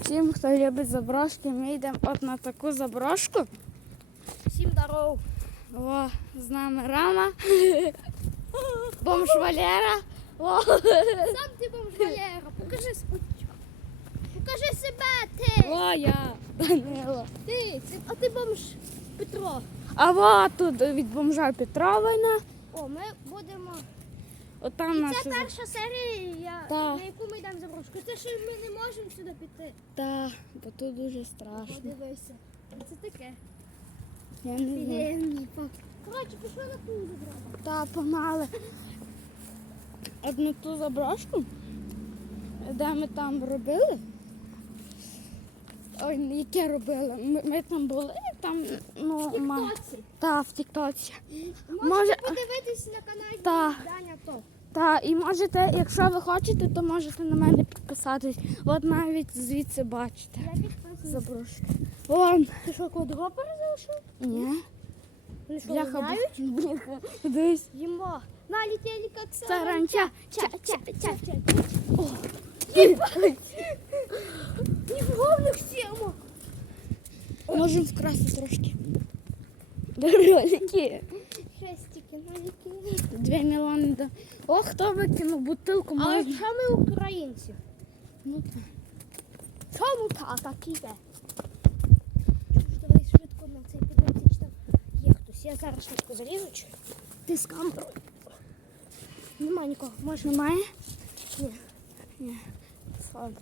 Всім, хто любить заброшки, ми йдемо от на таку заброшку. Всім здоров. О, з нами Рама, бомж Валера. О, Сам ти бомж Валера. Покажи спочатку. Покажи себе ти. о я, Данило. Ти, а ти бомж Петро. А от тут від бомжа Петровина. О, ми будемо. От там І наша... це перша серія, Так. на яку ми йдемо заброшку. Це що ми не можемо сюди піти. Та, бо тут дуже страшно. Подивися. Це таке. Я не знаю. Коротше, пішли на ту заброшку. Та, помали. Одну ту заброшку, де ми там робили. Ой, яке робили? Ми, ми там були, там, ну, ма... Та, в Тіктоці. Можете Може- подивитись на каналі Так. Даня Топ. Та, і можете, якщо ви хочете, то можете на мене підписатись. От навіть звідси бачите. Я підписуюсь. Заброшки. Вон. Ти що, квадропер залишив? Ні. Вони що, Бляха, бляха. Дивись. Їмо. Налетели как Саранча. Ча, ча, ча, ча. О. Не в говних сімо. Можемо вкрасти трошки. Ролики. Шестики, налетели. Дві мільйони. да. О, хто викинув бутилку, Але можна. що ми українці? Ну, так. Чому та такі де? Давай швидко на цей чи там є хтось. Я зараз швидко залізу. чи? Ти з камерою. Нема нікого. Можна? Немає? Ні. Ні. Слабо.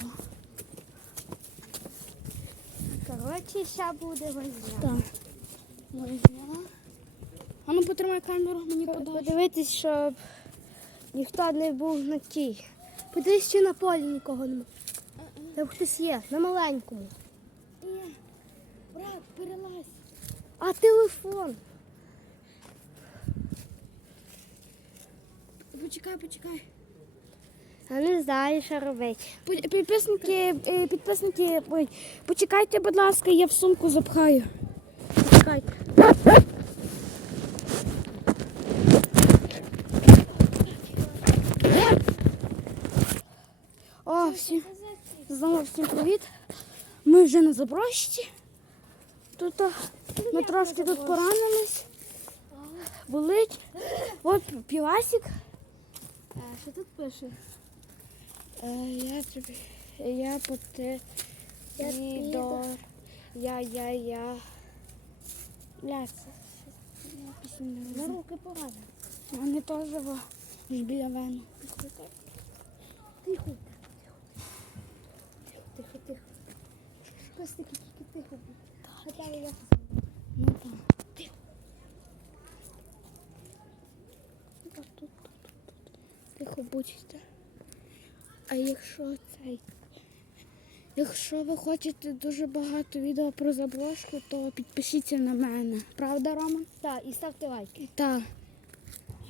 Коротше, ще буде возня. Так. А ну потримай камеру, мені подай. Подивитись, щоб ніхто не був на тій. Подивись, чи на полі нікого немає. Там хтось є, на маленькому. Ні. Брат, перелазь. А телефон. Почекай, почекай. Я не знаю, що робити. Підписники, е, підписники, ой, почекайте, будь ласка, я в сумку запхаю. Почекайте. О, всім, знову всім привіт. Ми вже на заброшці. Тут а, ми трошки тут поранились. Болить. От півасик. Що тут пише? Е, Я тобі. Я. Я Ідор. Я, я, я. Щось я пісню не На руки поранено. Вони теж ж біля вену. Тихо. Тихо. Тихо, тихо. Просто тільки тихо. Гадаю, я Ну так. Тут. Тихо будьте. А якщо цей. Якщо ви хочете дуже багато відео про заброшку, то підпишіться на мене. Правда, Роман? Так, і ставте лайки. Так.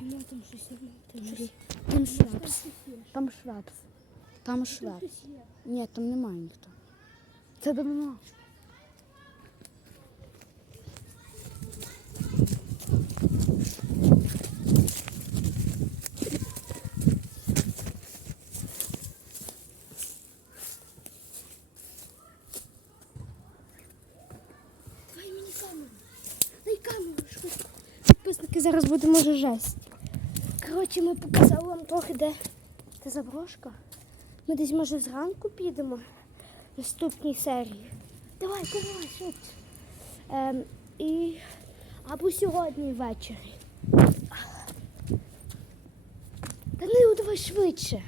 Йому там щось є. Там щось Там швепс. Там швепс. Там швепс. Ні, там немає ніхто. Це давно. Давай мені камеру. Дай камеру швидко. Підписники зараз буде може жесть. Коротше, ми показали вам трохи, де та заброшка. Ми десь може зранку підемо в наступній серії. Давай, давай, швидше. Ем, і... Або сьогодні ввечері. Данило, давай швидше.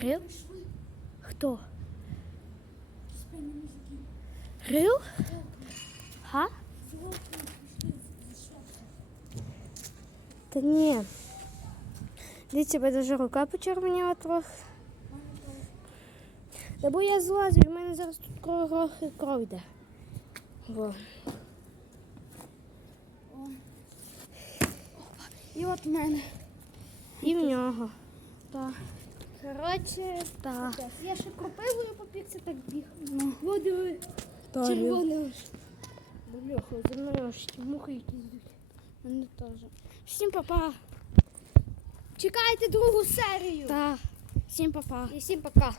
Рил? Хто? Рил? Га? Та ні. Дивіться, тебе даже рука почервоніла трохи. Та бо я злазю, в мене зараз тут кров, кров йде. Во. І от в мене. І в нього. Так. Коротше, Так. Я ще кропивою попікся так біг. Ну, Во, диви. Бляха, за мною аж мухи якісь йдуть. Мене теж. Всім па-па. Чекайте другу серію. Так. Всім па-па. І всім. Пока.